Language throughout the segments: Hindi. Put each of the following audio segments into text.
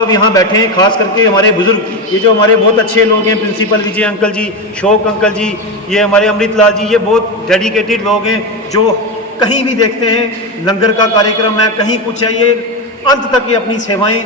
अब यहाँ बैठे हैं, खास करके हमारे बुजुर्ग, ये जो हमारे बहुत अच्छे लोग हैं, प्रिंसिपल विजय अंकल जी, शोक अंकल जी, ये हमारे अमृत लाल जी, ये बहुत डेडिकेटेड लोग हैं जो कहीं भी देखते हैं लंगर का कार्यक्रम है, कहीं कुछ है, ये अंत तक ये अपनी सेवाएं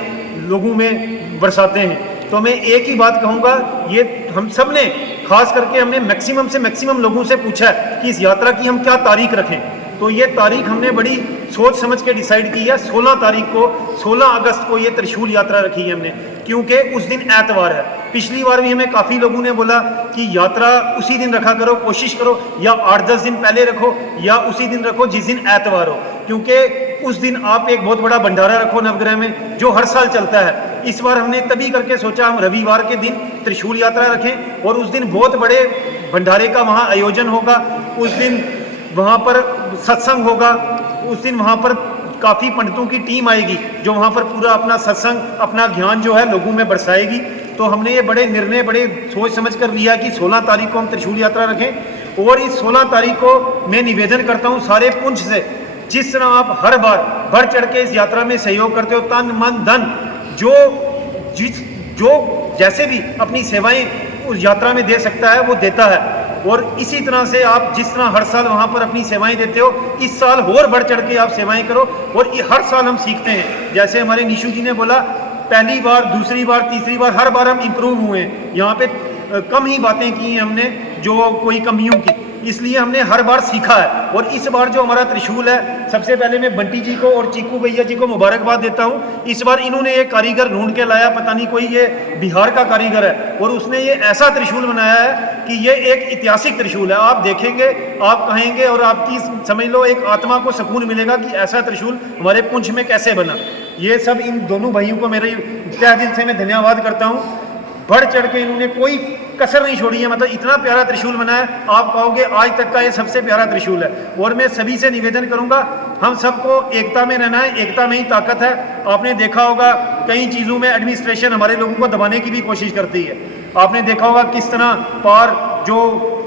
लोगों में बरसाते हैं। तो मैं एक ही बात कहूँगा, ये हम सब ने खास करके हमने मैक्सिमम से मैक्सिमम लोगों से पूछा है कि इस यात्रा की हम क्या तारीख रखें। तो ये तारीख हमने बड़ी सोच समझ के डिसाइड की है। 16 तारीख को, 16 अगस्त को ये त्रिशूल यात्रा रखी है हमने, क्योंकि उस दिन एतवार है। पिछली बार भी हमें काफ़ी लोगों ने बोला कि यात्रा उसी दिन रखा करो, कोशिश करो या 8-10 दिन पहले रखो या उसी दिन रखो जिस दिन एतवार हो, क्योंकि उस दिन आप एक बहुत बड़ा भंडारा रखो नवग्रह में, जो हर साल चलता है। इस बार हमने तभी करके सोचा हम रविवार के दिन त्रिशूल यात्रा रखें और उस दिन बहुत बड़े भंडारे का वहाँ आयोजन होगा। उस दिन वहाँ पर सत्संग होगा, उस दिन वहाँ पर काफ़ी पंडितों की टीम आएगी जो वहाँ पर पूरा अपना सत्संग, अपना ज्ञान जो है लोगों में बरसाएगी। तो हमने ये बड़े निर्णय बड़े सोच समझ कर लिया कि 16 तारीख को हम त्रिशूल यात्रा रखें। और इस 16 तारीख को मैं निवेदन करता हूँ सारे पुंछ से, जिस तरह आप हर बार बढ़ चढ़ के इस यात्रा में सहयोग करते हो, तन मन धन जो जैसे भी अपनी सेवाएं उस यात्रा में दे सकता है वो देता है। और इसी तरह से आप जिस तरह हर साल वहाँ पर अपनी सेवाएं देते हो, इस साल और बढ़ चढ़ के आप सेवाएं करो। और हर साल हम सीखते हैं, जैसे हमारे निशु जी ने बोला, पहली बार, दूसरी बार, तीसरी बार, हर बार हम इम्प्रूव हुए हैं। यहाँ पे कम ही बातें की हैं हमने जो कोई कमियों की, इसलिए हमने हर बार सीखा है। और इस बार जो हमारा त्रिशूल है, सबसे पहले मैं बंटी जी को और चीकू भैया जी को मुबारकबाद देता हूँ। इस बार इन्होंने एक कारीगर ढूंढ के लाया, पता नहीं कोई ये बिहार का कारीगर है, और उसने ये ऐसा त्रिशूल बनाया है कि ये एक ऐतिहासिक त्रिशूल है। आप देखेंगे, आप कहेंगे और आपकी समझ लो एक आत्मा को सुकून मिलेगा कि ऐसा त्रिशूल हमारे पुंछ में कैसे बना। ये सब इन दोनों भाइयों को मेरे तहे दिल से मैं धन्यवाद करता हूँ। बढ़ चढ़ के इन्होंने कोई कसर नहीं छोड़ी है, मतलब इतना प्यारा त्रिशूल बनाया, आप कहोगे आज तक का ये सबसे प्यारा त्रिशूल है। और मैं सभी से निवेदन करूंगा, हम सबको एकता में रहना है, एकता में ही ताकत है। आपने देखा होगा कई चीज़ों में एडमिनिस्ट्रेशन हमारे लोगों को दबाने की भी कोशिश करती है। आपने देखा होगा किस तरह पार जो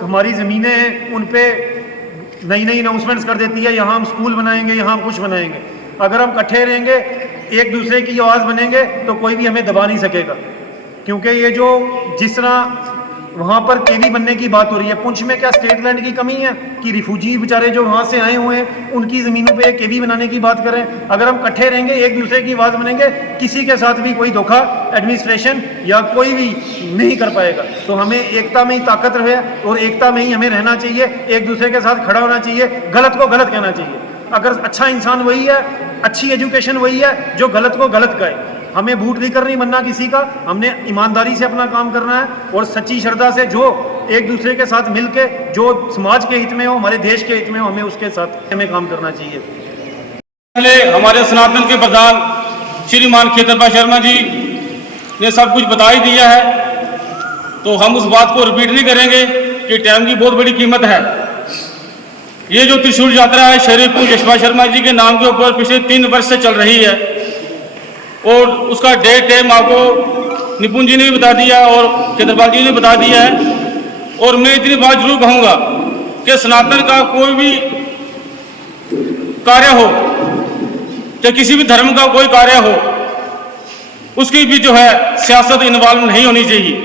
हमारी ज़मीनें हैं उन पर नई नई अनाउंसमेंट्स कर देती है, यहाँ हम स्कूल बनाएंगे, यहाँ हम कुछ बनाएंगे। अगर हम इकट्ठे रहेंगे, एक दूसरे की आवाज़ बनेंगे, तो कोई भी हमें दबा नहीं सकेगा। क्योंकि ये जो जिस तरह वहाँ पर केवी बनने की बात हो रही है, पुंछ में क्या स्टेट लैंड की कमी है कि रिफ्यूजी बेचारे जो वहाँ से आए हुए हैं उनकी ज़मीनों पे केवी बनाने की बात करें। अगर हम इकट्ठे रहेंगे, एक दूसरे की आवाज़ बनेंगे, किसी के साथ भी कोई धोखा एडमिनिस्ट्रेशन या कोई भी नहीं कर पाएगा। तो हमें एकता में ही ताकत रहे और एकता में ही हमें रहना चाहिए, एक दूसरे के साथ खड़ा होना चाहिए, गलत को गलत कहना चाहिए। अगर अच्छा इंसान वही है, अच्छी एजुकेशन वही है जो गलत को गलत कहे। हमें बूट लेकर नहीं बनना किसी का, हमने ईमानदारी से अपना काम करना है और सच्ची श्रद्धा से जो एक दूसरे के साथ मिलके जो समाज के हित में हो, हमारे देश के हित में हो, हमें उसके साथ हमें काम करना चाहिए। पहले हमारे सनातन के प्रधान श्रीमान खेतरपाल शर्मा जी ने सब कुछ बता ही दिया है, तो हम उस बात को रिपीट नहीं करेंगे कि टाइम की बहुत बड़ी कीमत है। ये जो त्रिशूल यात्रा है श्री पूज्य यशपाल शर्मा जी के नाम के ऊपर पिछले 3 वर्ष से चल रही है और उसका डेट टाइम आपको निपुण जी ने भी बता दिया और खेतरपाल जी ने बता दिया है। और मैं इतनी बात जरूर कहूँगा कि सनातन का कोई भी कार्य हो, चाहे किसी भी धर्म का कोई कार्य हो, उसकी भी जो है सियासत इन्वॉल्व नहीं होनी चाहिए।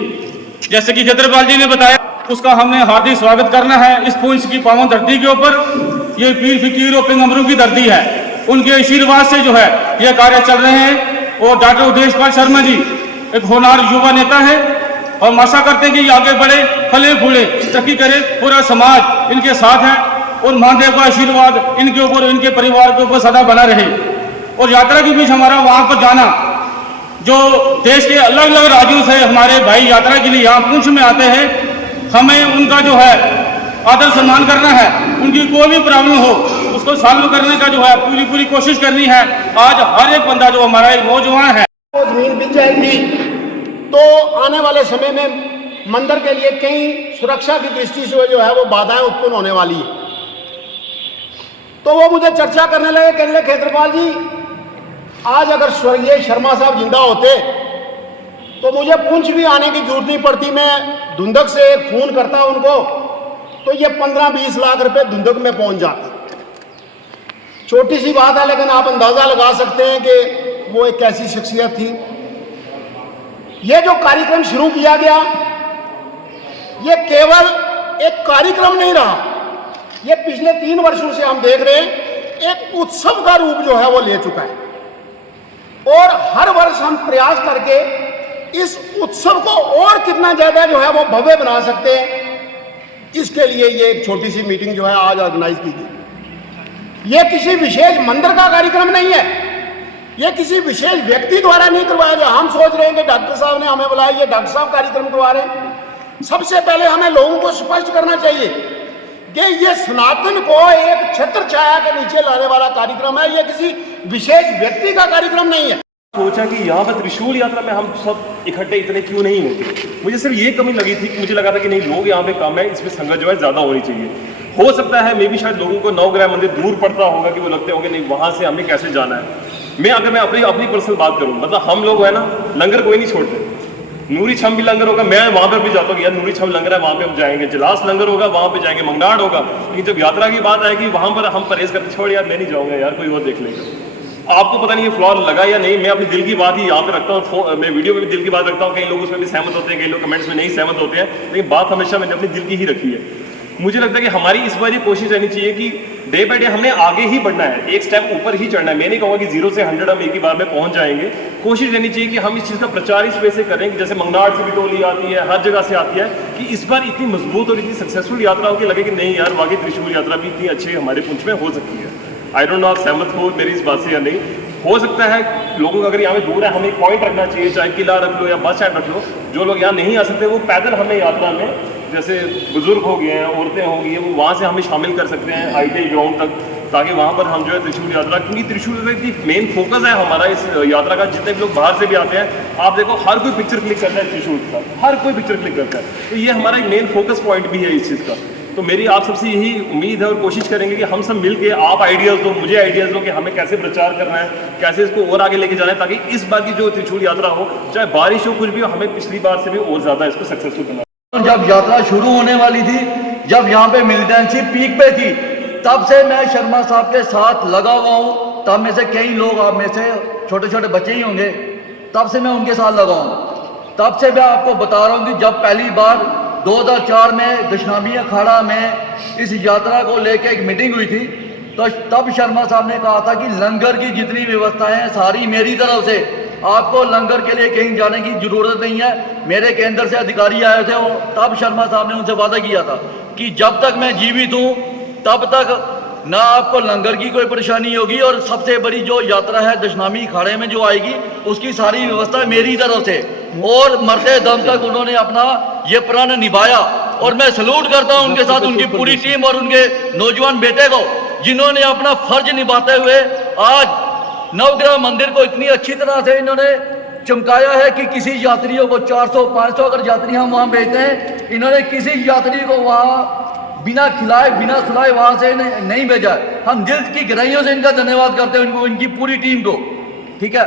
जैसे कि खेतरपाल जी ने बताया, उसका हमने हार्दिक स्वागत करना है। इस पुंछ की पावन धरती के ऊपर ये पीर फकीर और पैगंबरों की धरती है, उनके आशीर्वाद से जो है ये कार्य चल रहे हैं। और डॉक्टर उदेशपाल शर्मा जी एक होनहार युवा नेता है और हम आशा करते हैं कि ये आगे बढ़े, फले फूले, तरक्की करे, पूरा समाज इनके साथ है और महादेव का आशीर्वाद इनके ऊपर, इनके परिवार के ऊपर सदा बना रहे। और यात्रा के बीच हमारा वहाँ पर जाना, जो देश के अलग अलग राज्यों से हमारे भाई यात्रा के लिए यहाँ पुंछ में आते हैं, हमें उनका जो है आदर सम्मान करना है। उनकी कोई भी प्रॉब्लम हो उसको सॉल्व करने का जो है पूरी कोशिश करनी है। आज हर एक बंदा जो हमारा एक नौजवान है, वो जमीन बिक जाएगी तो आने वाले समय में मंदिर के लिए कई सुरक्षा की दृष्टि से जो है वो बाधाएं उत्पन्न होने वाली है। तो वो मुझे चर्चा करने लगे, कहने लगे खेतरपाल जी, आज अगर स्वर्गीय शर्मा साहब जिंदा होते तो मुझे पुंछ भी आने की जरूरत नहीं पड़ती, मैं धुंधक से एक फोन करता उनको तो ये 15-20 लाख रुपए धुंधक में पहुंच जाते। छोटी सी बात है, लेकिन आप अंदाजा लगा सकते हैं कि वो एक ऐसी शख्सियत थी ये जो कार्यक्रम शुरू किया गया, ये केवल एक कार्यक्रम नहीं रहा, ये पिछले 3 वर्षों से हम देख रहे हैं एक उत्सव का रूप जो है वो ले चुका है। और हर वर्ष हम प्रयास करके इस उत्सव को और कितना ज्यादा जो है वो भव्य बना सकते हैं, इसके लिए ये एक छोटी सी मीटिंग जो है आज ऑर्गेनाइज की गई। ये किसी विशेष मंदिर का कार्यक्रम नहीं है, ये किसी विशेष व्यक्ति द्वारा नहीं करवाया गया। हम सोच रहे हैं कि डॉक्टर साहब ने हमें बुलाया, ये डॉक्टर साहब कार्यक्रम करवा रहे हैं। सबसे पहले हमें लोगों को स्पष्ट करना चाहिए कि ये सनातन को एक छत्र छाया के नीचे लाने वाला कार्यक्रम है, ये किसी विशेष व्यक्ति का कार्यक्रम नहीं है। सोचा कि यहाँ पर त्रिशूल यात्रा में हम सब इकट्ठे इतने क्यों नहीं होते। मुझे सिर्फ ये कमी लगी थी कि मुझे लगा था कि नहीं, लोग यहाँ पे कम है, इसमें संगत जो है ज़्यादा होनी चाहिए। हो सकता है मे भी शायद लोगों को नवग्रह मंदिर दूर पड़ता होगा कि वो लगते होंगे नहीं वहाँ से हमें कैसे जाना है। मैं अपनी पर्सनल बात करूँ, मतलब हम लोग है ना, लंगर कोई नहीं छोड़ते। नूरी छम भी लंगर होगा, मैं वहाँ पर भी जाता हूँ यार, नूरी छम लंगर है वहाँ पे हम जाएंगे, जलास लंगर होगा वहाँ पे जाएंगे, मंगनाड़ होगा। लेकिन जब यात्रा की बात आएगी वहाँ पर हम परहेज करते, छोड़ यार मैं नहीं जाऊँगा यार, कोई और देख लेगा। आपको पता नहीं ये फ्लॉर लगा या नहीं, मैं अपनी दिल की बात ही यहाँ पे रखता हूँ, मैं वीडियो में भी दिल की बात रखता हूँ। कई लोग उसमें भी सहमत होते हैं, कई लोग कमेंट्स में नहीं सहमत होते हैं, लेकिन बात हमेशा मैंने अपनी दिल की ही रखी है। मुझे लगता है कि हमारी इस बार ये कोशिश रहनी चाहिए कि डे बाय डे हमने आगे ही बढ़ना है, एक स्टेप ऊपर ही चढ़ना है। मैं नहीं कहूँगा कि 0 से 100 हम एक ही बार में पहुँच जाएंगे। कोशिश रहनी चाहिए कि हम इस चीज़ का प्रचार इस वजह से करें कि जैसे मंगनाड़ से भी टोली आती है, हर जगह से आती है, कि इस बार इतनी मजबूत और इतनी सक्सेसफुल यात्रा होगी, लगे कि नहीं यार वाकई त्रिशूल यात्रा भी इतनी अच्छी हमारे पुंछ में हो सकती है। आई डोंट नो आप सहमत हो मेरी इस बात से या नहीं। हो सकता है लोगों को अगर यहाँ दूर है, हमें एक पॉइंट रखना चाहिए, चाहे किला रख लो या बस स्टैंड रख लो। जो लोग यहाँ नहीं आ सकते वो पैदल हमें यात्रा में, जैसे बुजुर्ग हो गए हैं, औरतें हो गई हैं, वो वहाँ से हमें शामिल कर सकते हैं आईटी ग्राउंड तक, ताकि वहाँ पर हम जो है त्रिशूल यात्रा, क्योंकि त्रिशूल की मेन फोकस है हमारा इस यात्रा का। जितने भी लोग बाहर से भी आते हैं, आप देखो हर कोई पिक्चर क्लिक करता है त्रिशूल का, हर कोई पिक्चर क्लिक करता है। तो ये हमारा एक मेन फोकस पॉइंट भी है इस चीज़ का। तो मेरी आप सबसे यही उम्मीद है और कोशिश करेंगे कि हम सब मिलके, आप आइडियाज़ दो, मुझे आइडियाज़ दो कि हमें कैसे प्रचार करना है, कैसे इसको और आगे लेके जाना है, ताकि इस बार की जो त्रिशूल यात्रा हो, चाहे बारिश हो कुछ भी हो, हमें पिछली बार से भी और ज़्यादा इसको सक्सेसफुल करना है। जब यात्रा शुरू होने वाली थी, जब यहाँ पे मिलिटेंसी पीक पे थी, तब से मैं शर्मा साहब के साथ लगा हुआ हूँ। तब में से कई लोग, आप में से छोटे छोटे बच्चे ही होंगे, तब से मैं उनके साथ लगा हूँ। तब से मैं आपको बता रहा हूँ कि जब पहली बार 2004 में दशनामी अखाड़ा में इस यात्रा को लेकर एक मीटिंग हुई थी, तो तब शर्मा साहब ने कहा था कि लंगर की जितनी व्यवस्थाएं हैं सारी मेरी तरफ से, आपको लंगर के लिए कहीं जाने की जरूरत नहीं है। मेरे केंद्र से अधिकारी आए थे, वो तब शर्मा साहब ने उनसे वादा किया था कि जब तक मैं जीवित हूँ तब तक ना आपको लंगर की कोई परेशानी होगी, और सबसे बड़ी जो यात्रा है दशनामी अखाड़े में जो आएगी, उसकी सारी व्यवस्था मेरी तरफ से। और मरते दम तक उन्होंने अपना ये प्रण निभाया, और मैं सैल्यूट करता हूँ उनके साथ, उनकी पूरी टीम और उनके नौजवान बेटे को, जिन्होंने अपना फर्ज निभाते हुए आज नवग्रह मंदिर को इतनी अच्छी तरह से इन्होंने चमकाया है कि किसी यात्रियों को 400-500 अगर यात्री हम वहाँ भेजते हैं, इन्होंने किसी यात्री को वहाँ बिना खिलाए बिना सुलाए वहाँ से नहीं भेजा। हम दिल की गहराइयों से इनका धन्यवाद करते हैं, उनको, इनकी पूरी टीम को। ठीक है,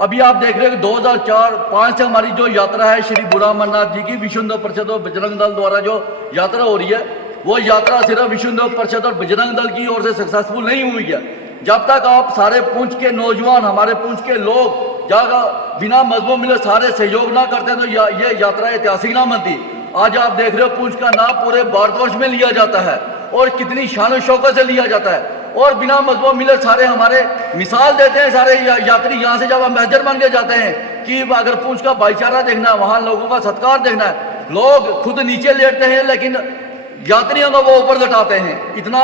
अभी आप देख रहे हो 2004-5 से हमारी जो यात्रा है श्री बुढ़ा अमरनाथ जी की, विश्व हिंदू परिषद और बजरंग दल द्वारा जो यात्रा हो रही है, वो यात्रा सिर्फ विश्व हिंदू परिषद और बजरंग दल की ओर से सक्सेसफुल नहीं हुई है। जब तक आप सारे पुंछ के नौजवान, हमारे पुंछ के लोग जगह बिना मजबूत मिले सारे सहयोग ना करते तो ये यात्रा ऐतिहासिक ना बनती। आज आप देख रहे हो पुंछ का नाम पूरे भारतवर्ष में लिया जाता है और कितनी शान शौकत से लिया जाता है, और बिना मजबूत मिले सारे हमारे मिसाल देते हैं सारे यात्री यहाँ से जब एम्बेसडर बन के जाते हैं कि अगर पुंछ का भाईचारा देखना है, वहाँ लोगों का सत्कार देखना है। लोग खुद नीचे लेटते हैं लेकिन यात्रियों को वो ऊपर लटाते हैं। इतना